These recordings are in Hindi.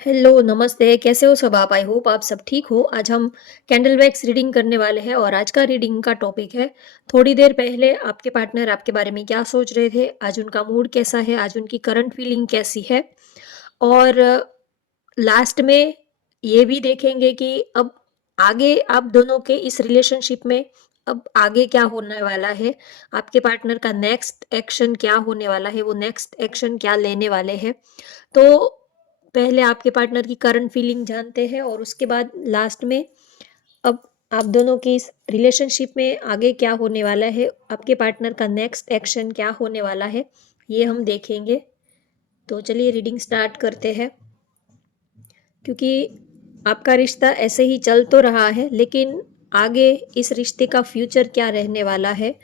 हेलो, नमस्ते, कैसे हो सब आप? आई होप आप सब ठीक हो। आज हम कैंडल वैक्स रीडिंग करने वाले हैं और आज का रीडिंग का टॉपिक है, थोड़ी देर पहले आपके पार्टनर आपके बारे में क्या सोच रहे थे, आज उनका मूड कैसा है, आज उनकी करंट फीलिंग कैसी है और लास्ट में ये भी देखेंगे कि अब आगे आप दोनों के इस रिलेशनशिप में अब आगे क्या होने वाला है, आपके पार्टनर का नेक्स्ट एक्शन क्या होने वाला है, वो नेक्स्ट एक्शन क्या लेने वाले हैं। तो पहले आपके पार्टनर की करंट फीलिंग जानते हैं और उसके बाद लास्ट में अब आप दोनों की इस रिलेशनशिप में आगे क्या होने वाला है, आपके पार्टनर का नेक्स्ट एक्शन क्या होने वाला है, ये हम देखेंगे। तो चलिए रीडिंग स्टार्ट करते हैं। क्योंकि आपका रिश्ता ऐसे ही चल तो रहा है, लेकिन आगे इस रिश्ते का फ्यूचर क्या रहने वाला है,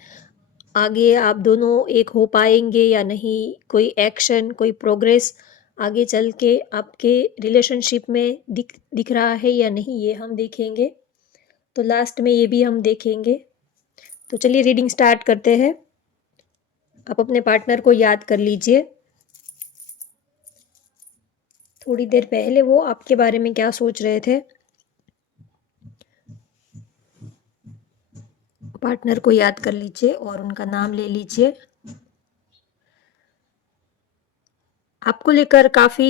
आगे आप दोनों एक हो पाएंगे या नहीं, कोई एक्शन, कोई प्रोग्रेस आगे चल के आपके रिलेशनशिप में दिख दिख रहा है या नहीं, ये हम देखेंगे। तो लास्ट में ये भी हम देखेंगे। तो चलिए रीडिंग स्टार्ट करते हैं। आप अपने पार्टनर को याद कर लीजिए, थोड़ी देर पहले वो आपके बारे में क्या सोच रहे थे। पार्टनर को याद कर लीजिए और उनका नाम ले लीजिए। आपको लेकर काफ़ी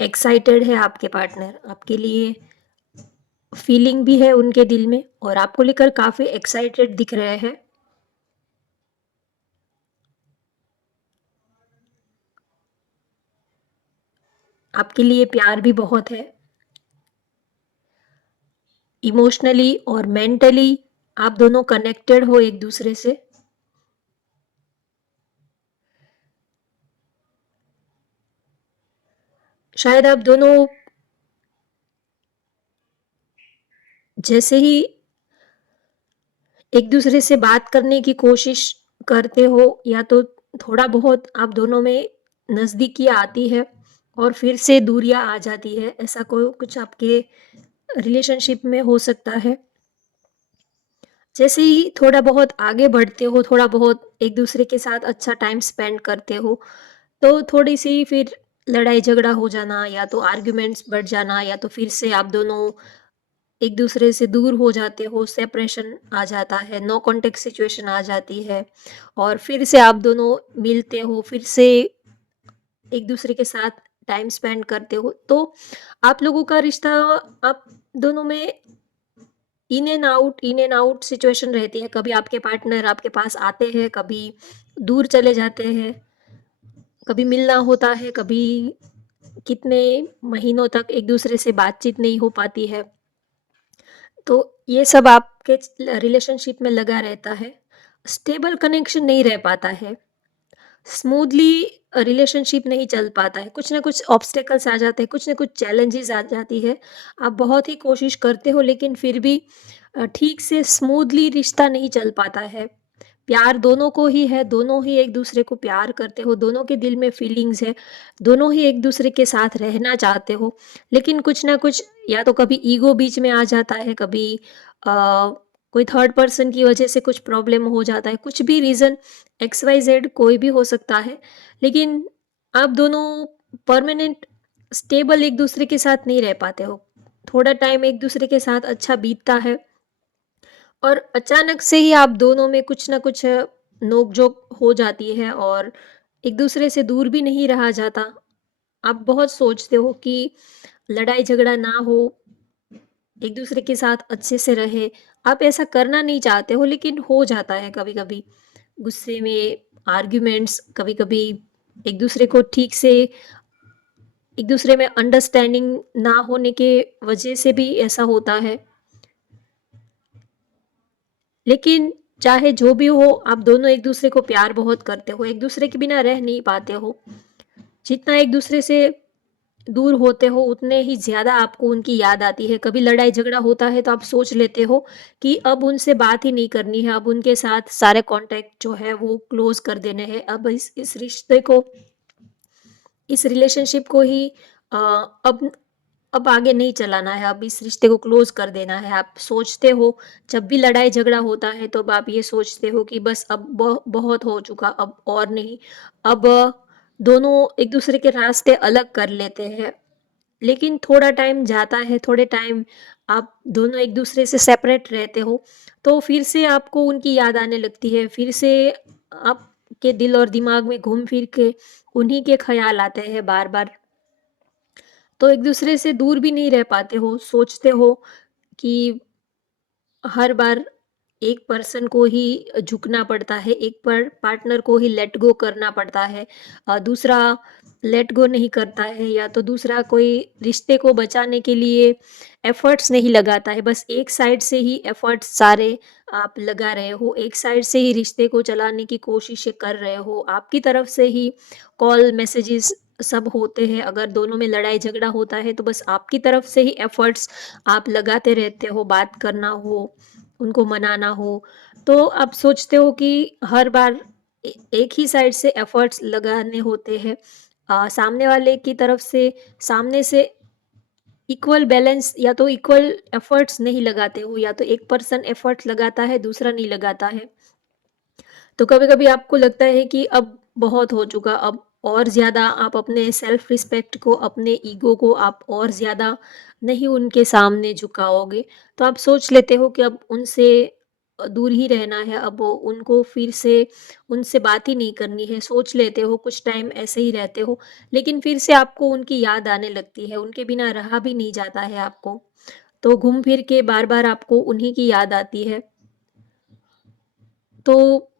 एक्साइटेड है आपके पार्टनर, आपके लिए फीलिंग भी है उनके दिल में और आपको लेकर काफ़ी एक्साइटेड दिख रहे हैं। आपके लिए प्यार भी बहुत है। इमोशनली और मेंटली आप दोनों कनेक्टेड हो एक दूसरे से। शायद आप दोनों जैसे ही एक दूसरे से बात करने की कोशिश करते हो, या तो थोड़ा बहुत आप दोनों में नज़दीकी आती है और फिर से दूरियां आ जाती है, ऐसा कोई कुछ आपके रिलेशनशिप में हो सकता है। जैसे ही थोड़ा बहुत आगे बढ़ते हो, थोड़ा बहुत एक दूसरे के साथ अच्छा टाइम स्पेंड करते हो, तो थोड़ी सी फिर लड़ाई झगड़ा हो जाना, या तो आर्ग्यूमेंट्स बढ़ जाना, या तो फिर से आप दोनों एक दूसरे से दूर हो जाते हो, सेपरेशन आ जाता है, नो कॉन्टेक्ट सिचुएशन आ जाती है और फिर से आप दोनों मिलते हो, फिर से एक दूसरे के साथ टाइम स्पेंड करते हो। तो आप लोगों का रिश्ता, आप दोनों में इन एंड आउट सिचुएशन रहती है। कभी आपके पार्टनर आपके पास आते हैं, कभी दूर चले जाते हैं, कभी मिलना होता है, कभी कितने महीनों तक एक दूसरे से बातचीत नहीं हो पाती है। तो ये सब आपके रिलेशनशिप में लगा रहता है। स्टेबल कनेक्शन नहीं रह पाता है, स्मूथली रिलेशनशिप नहीं चल पाता है, कुछ ना कुछ ऑब्स्टेकल्स आ जाते हैं, कुछ ना कुछ चैलेंजेस आ जाती है। आप बहुत ही कोशिश करते हो लेकिन फिर भी ठीक से स्मूथली रिश्ता नहीं चल पाता है। प्यार दोनों को ही है, दोनों ही एक दूसरे को प्यार करते हो, दोनों के दिल में फीलिंग्स है, दोनों ही एक दूसरे के साथ रहना चाहते हो, लेकिन कुछ ना कुछ, या तो कभी ईगो बीच में आ जाता है, कभी कोई थर्ड पर्सन की वजह से कुछ प्रॉब्लम हो जाता है, कुछ भी रीज़न, एक्स वाई जेड कोई भी हो सकता है। लेकिन आप दोनों परमानेंट स्टेबल एक दूसरे के साथ नहीं रह पाते हो। थोड़ा टाइम एक दूसरे के साथ अच्छा बीतता है और अचानक से ही आप दोनों में कुछ ना कुछ नोक-झोंक हो जाती है और एक दूसरे से दूर भी नहीं रहा जाता। आप बहुत सोचते हो कि लड़ाई-झगड़ा ना हो, एक दूसरे के साथ अच्छे से रहे। आप ऐसा करना नहीं चाहते हो लेकिन हो जाता है कभी-कभी। गुस्से में आर्ग्यूमेंट्स, कभी-कभी एक दूसरे को ठीक से, एक दूसरे में अंडरस्टैंडिंग ना होने के वजह से भी ऐसा होता है। लेकिन चाहे जो भी हो, आप दोनों एक दूसरे को प्यार बहुत करते हो, एक दूसरे के बिना रह नहीं पाते हो। जितना एक दूसरे से दूर होते हो उतने ही ज़्यादा आपको उनकी याद आती है। कभी लड़ाई झगड़ा होता है तो आप सोच लेते हो कि अब उनसे बात ही नहीं करनी है, अब उनके साथ सारे कॉन्टैक्ट जो है वो क्लोज़ कर देने हैं। अब इस रिश्ते को, इस रिलेशनशिप को ही अ, अब अब आगे नहीं चलाना है, अब इस रिश्ते को क्लोज़ कर देना है। आप सोचते हो, जब भी लड़ाई झगड़ा होता है तो अब आप ये सोचते हो कि बस अब बहुत हो चुका, अब और नहीं। अब दोनों एक दूसरे के रास्ते अलग कर लेते हैं। लेकिन थोड़ा टाइम जाता है, थोड़े टाइम आप दोनों एक-दूसरे से सेपरेट रहते हो, तो फिर से आपको उनकी याद आने लगती है, फिर से आपके दिल और दिमाग में घूम फिर के उन्हीं के ख़्याल आते हैं बार-बार। तो एक-दूसरे से दूर भी नहीं रह पाते हो, सोचते हो कि हर बार एक पर्सन को ही झुकना पड़ता है, एक पार्टनर को ही लेट गो करना पड़ता है। दूसरा लेट गो नहीं करता है या तो दूसरा कोई रिश्ते को बचाने के लिए एफर्ट्स नहीं लगाता है। बस एक साइड से ही एफर्ट्स सारे आप लगा रहे हो, एक साइड से ही रिश्ते को चलाने की कोशिशें कर रहे हो। आपकी तरफ से ही कॉल, मैसेजेस सब होते हैं। अगर दोनों में लड़ाई-झगड़ा होता है तो बस आपकी तरफ से ही एफर्ट्स आप लगाते रहते हो, बात करना हो, उनको मनाना हो, तो आप सोचते हो कि हर बार एक ही साइड से एफर्ट्स लगाने होते हैं। सामने वाले की तरफ से सामने से इक्वल बैलेंस या तो इक्वल एफर्ट्स नहीं लगाते हो या तो एक पर्सन एफर्ट्स लगाता है, दूसरा नहीं लगाता है। तो कभी-कभी आपको लगता है कि अब बहुत हो चुका, अब और ज़्यादा आप अपने सेल्फ रिस्पेक्ट को, अपने ईगो को आप और ज़्यादा नहीं उनके सामने झुकाओगे। तो आप सोच लेते हो कि अब उनसे दूर ही रहना है, अब उनको फिर से उनसे बात ही नहीं करनी है। सोच लेते हो, कुछ टाइम ऐसे ही रहते हो, लेकिन फिर से आपको उनकी याद आने लगती है, उनके बिना रहा भी नहीं जाता है आपको। तो घूम फिर के बार-बार आपको उन्हीं की याद आती है। तो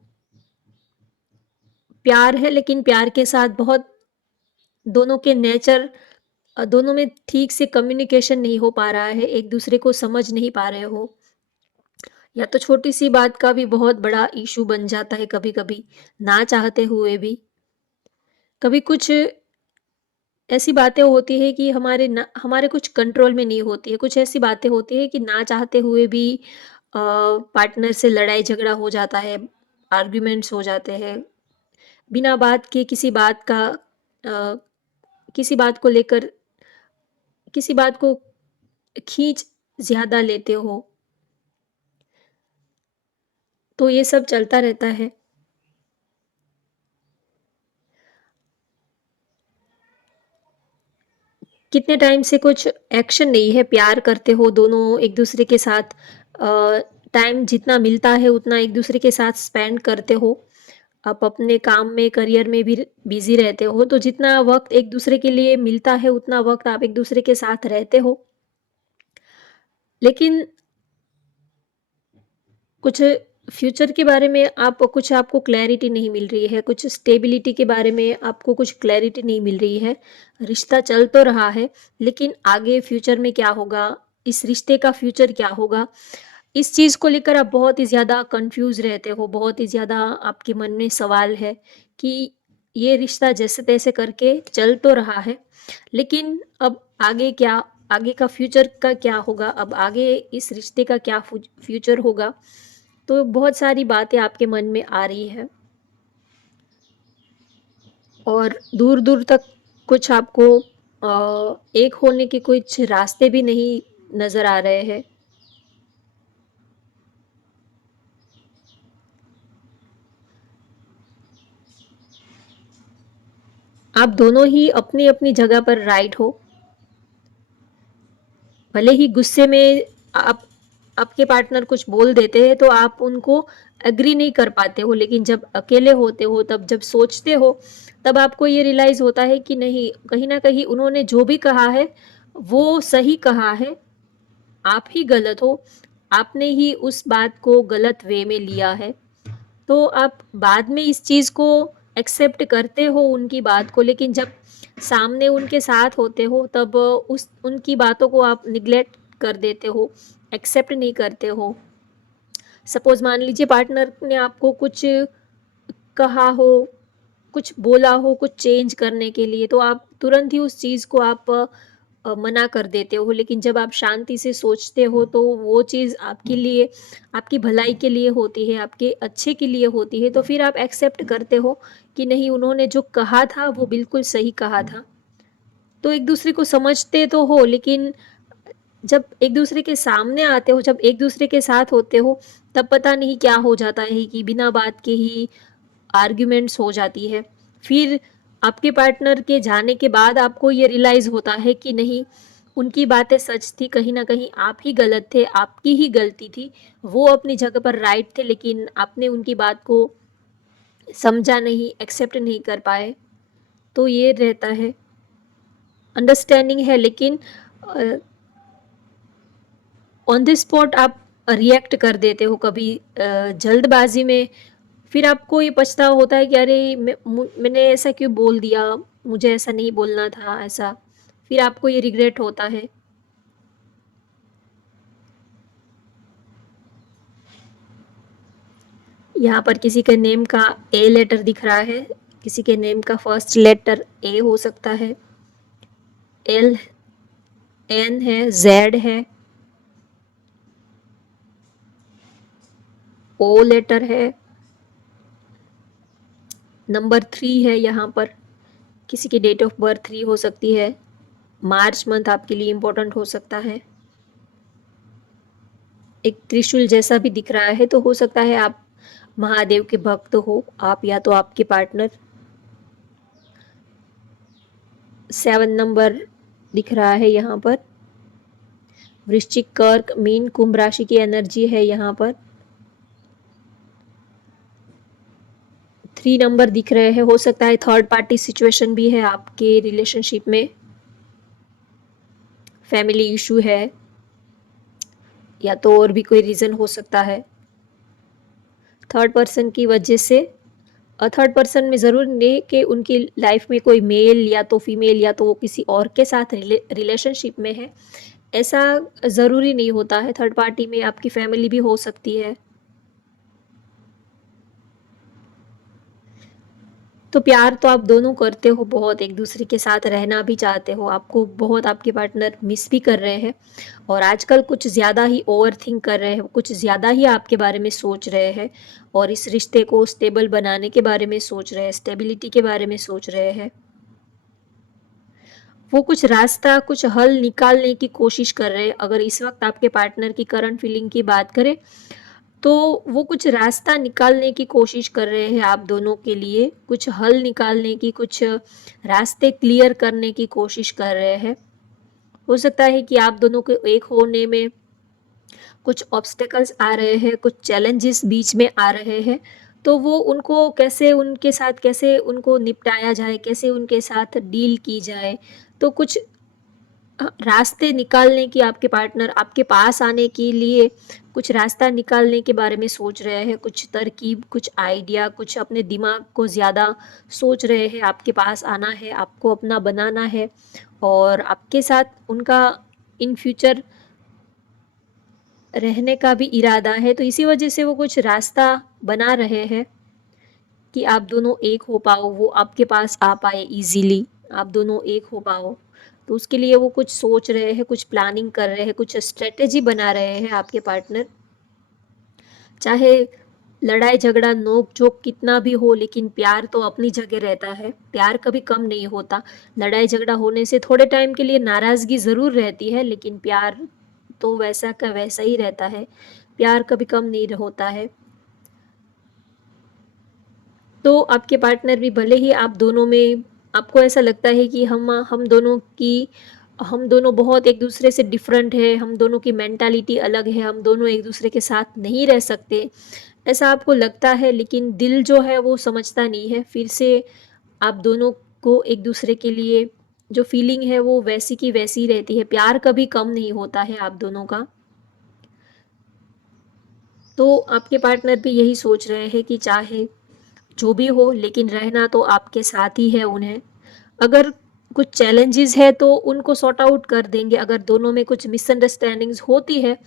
प्यार है, लेकिन प्यार के साथ बहुत दोनों के नेचर दोनों में ठीक से कम्युनिकेशन नहीं हो पा रहा है, एक-दूसरे को समझ नहीं पा रहे हो, या तो छोटी-सी बात का भी बहुत बड़ा इश्यू बन जाता है कभी-कभी, ना चाहते हुए भी। कभी कुछ ऐसी बातें होती हैं कि हमारे कुछ कंट्रोल में नहीं होती है, कुछ ऐसी बातें होती हैं कि ना चाहते हुए भी पार्टनर से लड़ाई-झगड़ा हो जाता है, आर्ग्यूमेंट्स हो जाते हैं। बिना बात के किसी बात को लेकर किसी बात को खींच ज़्यादा लेते हो, तो ये सब चलता रहता है। कितने टाइम से कुछ एक्शन नहीं है, प्यार करते हो दोनों एक-दूसरे के साथ, टाइम जितना मिलता है उतना एक-दूसरे के साथ स्पेंड करते हो। आप अपने काम में, करियर में भी बिज़ी रहते हो, तो जितना वक़्त एक-दूसरे के लिए मिलता है उतना वक़्त आप एक-दूसरे के साथ रहते हो। लेकिन कुछ फ्यूचर के बारे में आपको क्लैरिटी नहीं मिल रही है, कुछ स्टेबिलिटी के बारे में आपको कुछ क्लैरिटी नहीं मिल रही है। रिश्ता चल तो रहा है, लेकिन आगे फ्यूचर में क्या होगा? इस रिश्ते का फ्यूचर क्या होगा? इस चीज़ को लेकर आप बहुत ही ज़्यादा कन्फ्यूज़ रहते हो, बहुत ही ज़्यादा आपके मन में सवाल है कि ये रिश्ता जैसे-तैसे करके चल तो रहा है, लेकिन अब आगे क्या? आगे का फ्यूचर का क्या होगा? अब आगे इस रिश्ते का क्या फ्यूचर होगा? तो बहुत सारी बातें आपके मन में आ रही हैं और दूर-दूर तक कुछ आपको एक होने के कुछ रास्ते भी नहीं नज़र आ रहे हैं। आप दोनों ही अपनी-अपनी जगह पर राइट हो। भले ही गुस्से में आप आपके पार्टनर कुछ बोल देते हैं तो आप उनको एग्री नहीं कर पाते हो, लेकिन जब अकेले होते हो, तब जब सोचते हो, तब आपको ये रियलाइज़ होता है कि नहीं, कहीं न कहीं उन्होंने जो भी कहा है, वो सही कहा है, आप ही गलत हो, आपने ही उस बात को गलत वे में लिया है। तो आप बाद में इस चीज़ को एक्सेप्ट करते हो उनकी बात को, लेकिन जब सामने उनके साथ होते हो तब उस उनकी बातों को आप निग्लेक्ट कर देते हो, एक्सेप्ट नहीं करते हो। सपोज़ मान लीजिए पार्टनर ने आपको कुछ कहा हो, कुछ बोला हो, कुछ चेंज करने के लिए, तो आप तुरंत ही उस चीज़ को आप मना कर देते हो, लेकिन जब आप शांति से सोचते हो तो वो चीज़ आपके लिए, आपकी भलाई के लिए होती है, आपके अच्छे के लिए होती है, तो फिर आप एक्सेप्ट करते हो कि नहीं, उन्होंने जो कहा था वो बिल्कुल सही कहा था। तो एक-दूसरे को समझते तो हो, लेकिन जब एक-दूसरे के सामने आते हो, जब एक-दूसरे के साथ होते हो, तब पता नहीं क्या हो जाता है कि बिना बात के ही आर्ग्यूमेंट्स हो जाती है। फिर आपके पार्टनर के जाने के बाद आपको ये रियलाइज़ होता है कि नहीं, उनकी बातें सच थी, कहीं न कहीं आप ही गलत थे, आपकी ही गलती थी। वो अपनी जगह पर राइट थे, लेकिन आपने उनकी बात को समझा नहीं, एक्सेप्ट नहीं कर पाए। तो ये रहता है, अंडरस्टैंडिंग है, लेकिन ऑन द स्पॉट आप रिएक्ट कर देते हो कभी जल्दबाजी में। फिर आपको ये पछतावा होता है कि अरे मैंने ऐसा क्यों बोल दिया, मुझे ऐसा नहीं बोलना था, ऐसा। फिर आपको ये रिग्रेट होता है। यहाँ पर किसी के नेम का ए लेटर दिख रहा है, किसी के नेम का फर्स्ट लेटर ए हो सकता है, एल, एन है, जेड है, ओ लेटर है, नंबर 3 है। यहाँ पर किसी की डेट ऑफ बर्थ 3 हो सकती है, मार्च मंथ आपके लिए इम्पोर्टेंट हो सकता है। एक त्रिशूल जैसा भी दिख रहा है, तो हो सकता है आप महादेव के भक्त हो, आप या तो आपके पार्टनर। 7 नंबर दिख रहा है यहाँ पर, वृश्चिक, कर्क, मीन, कुंभ राशि की एनर्जी है यहाँ पर। 3 नंबर दिख रहे हैं, हो सकता है थर्ड पार्टी सिचुएशन भी है आपके रिलेशनशिप में, फैमिली इशू है, या तो और भी कोई रीज़न हो सकता है थर्ड पर्सन की वजह से। और थर्ड पर्सन में ज़रूर नहीं कि उनकी लाइफ में कोई मेल या तो फीमेल या तो वो किसी और के साथ रिलेशनशिप में है, ऐसा ज़रूरी नहीं होता है। थर्ड पार्टी में आपकी फैमिली भी हो सकती है। तो प्यार तो आप दोनों करते हो बहुत, एक दूसरे के साथ रहना भी चाहते हो, आपको बहुत आपके पार्टनर मिस भी कर रहे हैं, और आजकल कुछ ज़्यादा ही ओवर थिंक कर रहे हैं, कुछ ज़्यादा ही आपके बारे में सोच रहे हैं, और इस रिश्ते को स्टेबल बनाने के बारे में सोच रहे हैं, स्टेबिलिटी के बारे में सोच रहे हैं। वो कुछ रास्ता, कुछ हल निकालने की कोशिश कर रहे हैं। अगर इस वक्त आपके पार्टनर की करंट फीलिंग की बात करें, तो वो कुछ रास्ता निकालने की कोशिश कर रहे हैं आप दोनों के लिए, कुछ हल निकालने की, कुछ रास्ते क्लियर करने की कोशिश कर रहे हैं। हो सकता है कि आप दोनों के एक होने में कुछ ऑब्स्टेकल्स आ रहे हैं, कुछ चैलेंजेस बीच में आ रहे हैं, तो वो उनको कैसे, उनके साथ कैसे उनको निपटाया जाए, कैसे उनके साथ डील की जाए, तो कुछ रास्ते निकालने की आपके पार्टनर आपके पास आने के लिए कुछ रास्ता निकालने के बारे में सोच रहे हैं, कुछ तरकीब, कुछ आइडिया, कुछ अपने दिमाग को ज़्यादा सोच रहे हैं, आपके पास आना है, आपको अपना बनाना है, और आपके साथ उनका इन फ्यूचर रहने का भी इरादा है। तो इसी वजह से वो कुछ रास्ता बना रहे हैं कि आप दोनों एक हो पाओ, वो आपके पास आ पाए इजीली, आप दोनों एक हो पाओ। तो उसके लिए वो कुछ सोच रहे हैं, कुछ प्लानिंग कर रहे हैं, कुछ स्ट्रेटेजी बना रहे हैं आपके पार्टनर। चाहे लड़ाई झगड़ा नोक झोंक कितना भी हो, लेकिन प्यार तो अपनी जगह रहता है, प्यार कभी कम नहीं होता। लड़ाई झगड़ा होने से थोड़े टाइम के लिए नाराज़गी ज़रूर रहती है, लेकिन प्यार तो वैसा का वैसा ही रहता है, प्यार कभी कम नहीं होता है। तो आपके पार्टनर भी, भले ही आप दोनों में आपको ऐसा लगता है कि हम दोनों बहुत एक दूसरे से डिफरेंट है, हम दोनों की मेंटालिटी अलग है, हम दोनों एक दूसरे के साथ नहीं रह सकते, ऐसा आपको लगता है, लेकिन दिल जो है वो समझता नहीं है। फिर से आप दोनों को एक दूसरे के लिए जो फीलिंग है वो वैसी की वैसी रहती है, प्यार कभी कम नहीं होता है आप दोनों का। तो आपके पार्टनर भी यही सोच रहे हैं कि चाहे जो भी हो, लेकिन रहना तो आपके साथ ही है उन्हें। अगर कुछ चैलेंजेस है तो उनको सॉर्ट आउट कर देंगे, अगर दोनों में कुछ मिसअंडरस्टैंडिंग्स होती है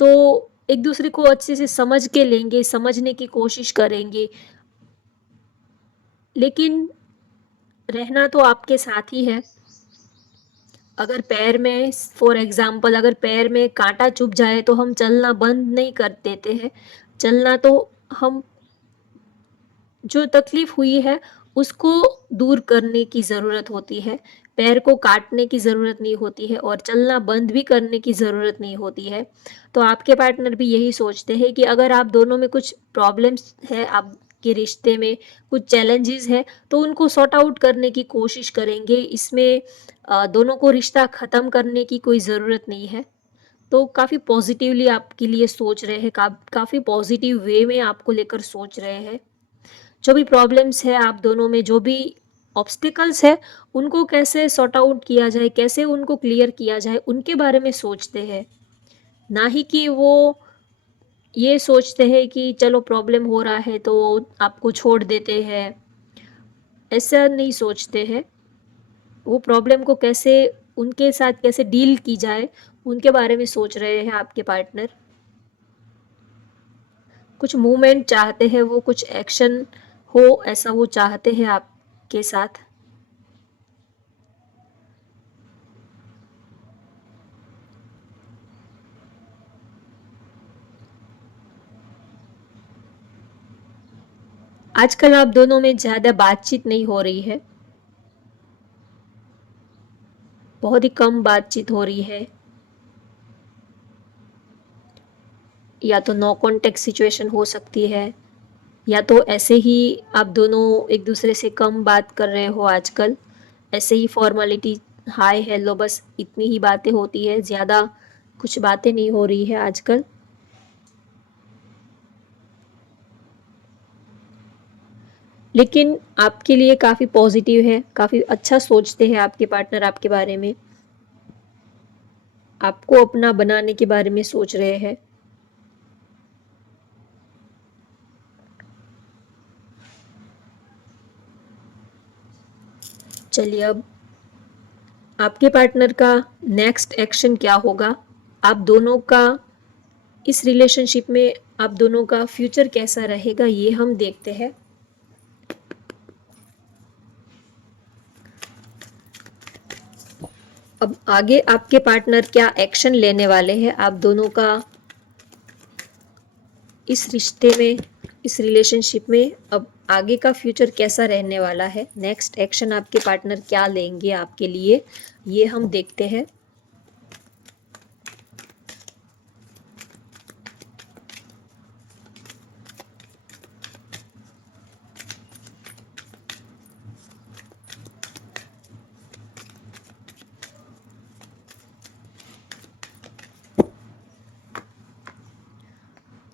तो एक दूसरे को अच्छे से समझ के लेंगे, समझने की कोशिश करेंगे, लेकिन रहना तो आपके साथ ही है। अगर पैर में, फॉर एग्जाम्पल, अगर पैर में कांटा चुभ जाए तो हम चलना बंद नहीं कर देते हैं, चलना तो हम, जो तकलीफ हुई है उसको दूर करने की ज़रूरत होती है, पैर को काटने की ज़रूरत नहीं होती है, और चलना बंद भी करने की ज़रूरत नहीं होती है। तो आपके पार्टनर भी यही सोचते हैं कि अगर आप दोनों में कुछ प्रॉब्लम्स है, आप आपके रिश्ते में कुछ चैलेंजेस है तो उनको सॉर्ट आउट करने की कोशिश करेंगे। इसमें दोनों को रिश्ता ख़त्म करने की कोई ज़रूरत नहीं है। तो काफ़ी पॉजिटिवली आपके लिए सोच रहे हैं, काफ़ी पॉजिटिव वे में आपको लेकर सोच रहे हैं। जो भी प्रॉब्लम्स है आप दोनों में, जो भी ऑब्स्टिकल्स है, उनको कैसे सॉर्ट आउट किया जाए, कैसे उनको क्लियर किया जाए, उनके बारे में सोचते हैं। ना ही कि वो ये सोचते हैं कि चलो प्रॉब्लम हो रहा है तो आपको छोड़ देते हैं, ऐसा नहीं सोचते हैं। वो प्रॉब्लम को कैसे उनके साथ कैसे डील की जाए, उनके बारे में सोच रहे हैं आपके पार्टनर। कुछ मूवमेंट चाहते हैं वो, कुछ एक्शन हो ऐसा वो चाहते हैं आपके साथ। आजकल आप दोनों में ज़्यादा बातचीत नहीं हो रही है, बहुत ही कम बातचीत हो रही है, या तो नो कॉन्टेक्ट सिचुएशन हो सकती है, या तो ऐसे ही आप दोनों एक दूसरे से कम बात कर रहे हो आजकल, ऐसे ही फॉर्मेलिटी, हाय हेलो, बस इतनी ही बातें होती है, ज़्यादा कुछ बातें नहीं हो रही है आजकल। लेकिन आपके लिए काफ़ी पॉजिटिव है, काफ़ी अच्छा सोचते हैं आपके पार्टनर आपके बारे में, आपको अपना बनाने के बारे में सोच रहे हैं। चलिए, अब आपके पार्टनर का नेक्स्ट एक्शन क्या होगा, आप दोनों का इस रिलेशनशिप में आप दोनों का फ्यूचर कैसा रहेगा, ये हम देखते हैं। अब आगे आपके पार्टनर क्या एक्शन लेने वाले हैं आप दोनों का इस रिश्ते में, इस रिलेशनशिप में, अब आगे का फ्यूचर कैसा रहने वाला है, नेक्स्ट एक्शन आपके पार्टनर क्या लेंगे आपके लिए, ये हम देखते हैं।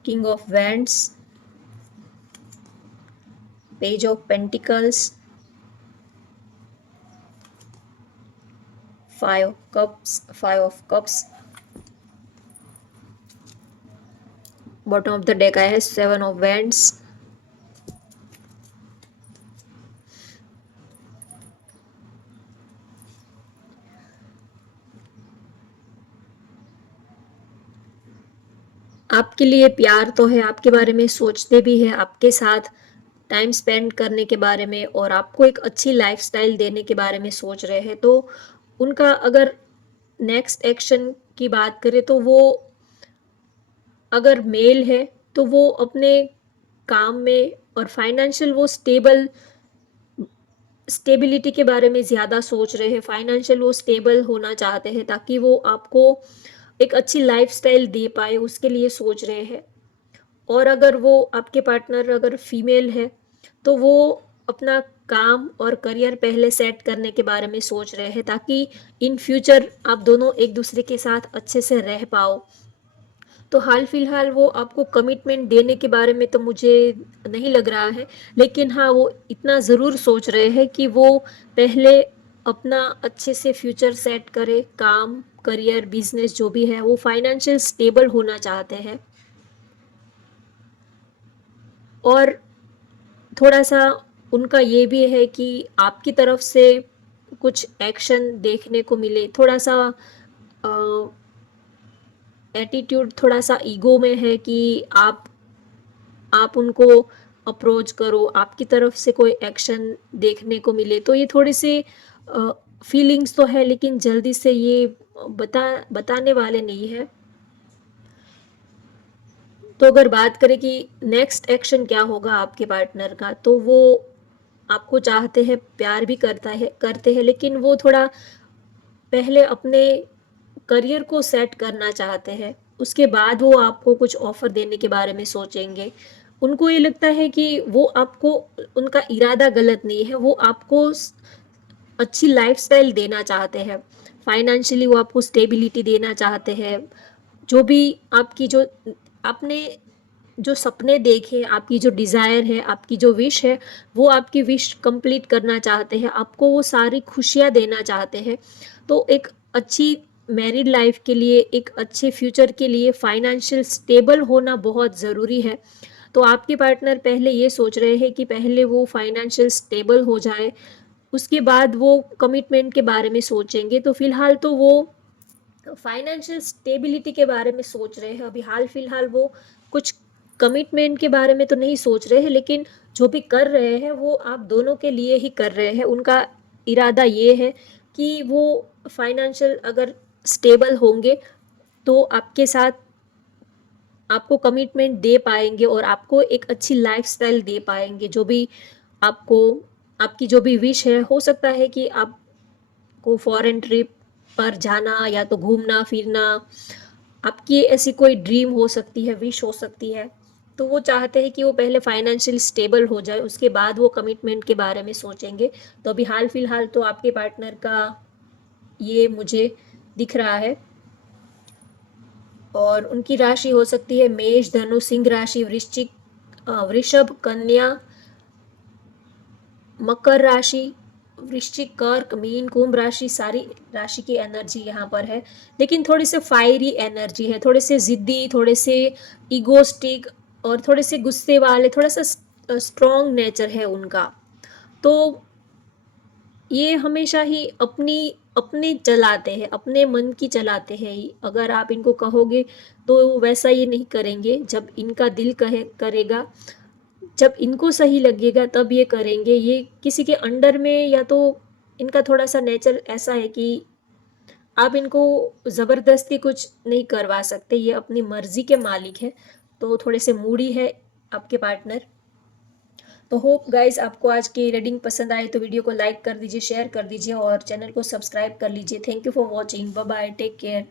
King of wands, page of pentacles, five of cups, bottom of the deck आया है सेवन ऑफ वैंड्स, आपके लिए प्यार तो है, आपके बारे में सोचते भी हैं, आपके साथ टाइम स्पेंड करने के बारे में और आपको एक अच्छी लाइफस्टाइल देने के बारे में सोच रहे हैं। तो उनका अगर नेक्स्ट एक्शन की बात करें तो वो अगर मेल है तो वो अपने काम में और फाइनेंशियल वो स्टेबिलिटी के बारे में ज़्यादा सोच रहे हैं, फाइनेंशियल वो स्टेबल होना चाहते हैं ताकि वो आपको एक अच्छी लाइफस्टाइल दे पाए, उसके लिए सोच रहे हैं। और अगर वो आपके पार्टनर अगर फीमेल है तो वो अपना काम और करियर पहले सेट करने के बारे में सोच रहे हैं ताकि इन फ्यूचर आप दोनों एक दूसरे के साथ अच्छे से रह पाओ। तो हाल फिलहाल वो आपको कमिटमेंट देने के बारे में तो मुझे नहीं लग रहा है, लेकिन हाँ वो इतना ज़रूर सोच रहे हैं कि वो पहले अपना अच्छे से फ्यूचर सेट करे, काम करियर बिजनेस जो भी है वो फाइनेंशियल स्टेबल होना चाहते हैं। और थोड़ा सा उनका ये भी है कि आपकी तरफ से कुछ एक्शन देखने को मिले, थोड़ा सा एटीट्यूड थोड़ा सा ईगो में है कि आप उनको अप्रोच करो, आपकी तरफ से कोई एक्शन देखने को मिले, तो ये थोड़ी सी फीलिंग्स तो है लेकिन जल्दी से ये बताने वाले नहीं है। तो अगर बात करें कि नेक्स्ट एक्शन क्या होगा आपके पार्टनर का, तो वो आपको चाहते हैं, प्यार भी करते हैं, लेकिन वो थोड़ा पहले अपने करियर को सेट करना चाहते हैं, उसके बाद वो आपको कुछ ऑफर देने के बारे में सोचेंगे। उनको ये लगता है कि वो आपको, उनका इरादा गलत नहीं है, वो आपको अच्छी लाइफस्टाइल देना चाहते हैं, फाइनेंशियली वो आपको स्टेबिलिटी देना चाहते हैं। जो भी आपकी जो आपने जो सपने देखे, आपकी जो डिज़ायर है, आपकी जो विश है, वो आपकी विश कंप्लीट करना चाहते हैं, आपको वो सारी खुशियाँ देना चाहते हैं। तो एक अच्छी मैरिड लाइफ के लिए, एक अच्छे फ्यूचर के लिए फाइनेंशियल स्टेबल होना बहुत ज़रूरी है। तो आपके पार्टनर पहले ये सोच रहे हैं कि पहले वो फाइनेंशियल स्टेबल हो जाए, उसके बाद वो कमिटमेंट के बारे में सोचेंगे। तो फिलहाल तो वो फाइनेंशियल स्टेबिलिटी के बारे में सोच रहे हैं, अभी हाल फिलहाल वो कुछ कमिटमेंट के बारे में तो नहीं सोच रहे हैं, लेकिन जो भी कर रहे हैं वो आप दोनों के लिए ही कर रहे हैं। उनका इरादा ये है कि वो फाइनेंशियल अगर स्टेबल होंगे तो आपके साथ आपको कमिटमेंट दे पाएंगे और आपको एक अच्छी लाइफस्टाइल दे पाएंगे। जो भी आपको, आपकी जो भी विश है, हो सकता है कि आपको फॉरेन ट्रिप पर जाना या तो घूमना फिरना, आपकी ऐसी कोई ड्रीम हो सकती है, विश हो सकती है। तो वो चाहते हैं कि वो पहले फाइनेंशियल स्टेबल हो जाए, उसके बाद वो कमिटमेंट के बारे में सोचेंगे। तो अभी हाल फिलहाल तो आपके पार्टनर का ये मुझे दिख रहा है। और उनकी राशि हो सकती है मेष, धनु, सिंह राशि, वृश्चिक, वृषभ, कन्या, मकर राशि, वृश्चिक, कर्क, मीन, कुंभ राशि, सारी राशि की एनर्जी यहाँ पर है। लेकिन थोड़ी से फायरी एनर्जी है, थोड़े से जिद्दी, थोड़े से इगोस्टिक और थोड़े से गुस्से वाले, थोड़ा सा स्ट्रॉन्ग नेचर है उनका। तो ये हमेशा ही अपनी अपने चलाते हैं, अपने मन की चलाते हैं। अगर आप इनको कहोगे तो वैसा ये नहीं करेंगे। जब इनका दिल करेगा, जब इनको सही लगेगा तब ये करेंगे। ये किसी के अंडर में, या तो इनका थोड़ा सा नेचर ऐसा है कि आप इनको ज़बरदस्ती कुछ नहीं करवा सकते, ये अपनी मर्जी के मालिक है। तो थोड़े से मूडी है आपके पार्टनर। तो होप गाइस आपको आज की रीडिंग पसंद आए तो वीडियो को लाइक कर दीजिए, शेयर कर दीजिए और चैनल को सब्सक्राइब कर लीजिए। Thank you for watching, bye bye, take care.